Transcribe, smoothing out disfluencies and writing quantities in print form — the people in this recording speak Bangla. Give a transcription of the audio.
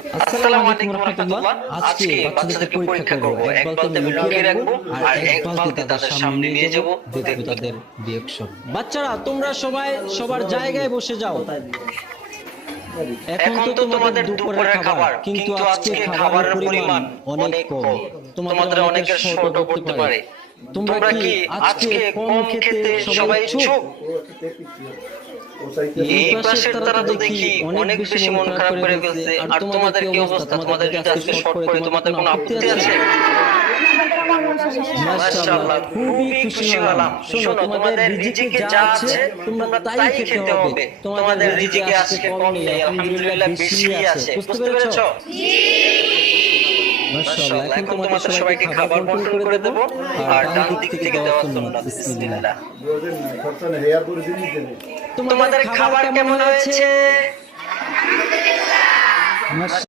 আসসালামু আলাইকুম রাহমাতুল্লাহ। আজকে বাচ্চাদের পরীক্ষা করব। এক বালতি আমি লুকিয়ে রাখবো আর এক বালতি তাদের সামনে নিয়ে যাব, দেখব তাদের রিঅ্যাকশন। বাচ্চারা তোমরা সবাই সবার জায়গায় বসে যাও। এখন তো তোমাদের দুপুরের খাবার, কিন্তু আজকে খাবারের পরিমাণ অনেক কম। তোমাদের অনেকের শর্ট করতে পারে। তোমরা কি আজকে কম খেতে সবাই ইচ্ছুক? এই পাশের তারা তো দেখি অনেক বেশি মন খারাপ করে ফেলছে। আর তোমাদের কি অবস্থা? তোমাদের যদি আজকে শর্ট করে তোমাদের কোনো আপত্তি আছে? মাশাআল্লাহ, খুবই খুশি হলাম। শোনো, তোমাদের রিজিকে যা আছে তোমরা তাই খেতে হবে। তোমাদের রিজিকে আজকে কম নেই, আলহামদুলিল্লাহ বেশি আছে। বুঝতে পেরেছো? মাশাআল্লাহ, এখন তোমাদের সবাইকে খাবার বন্টন করে দেব। আর ডান দিক থেকে দেওয়া সুন্নাত। বিসমিল্লাহ। তোমাদের খাবার কেমন হয়েছে?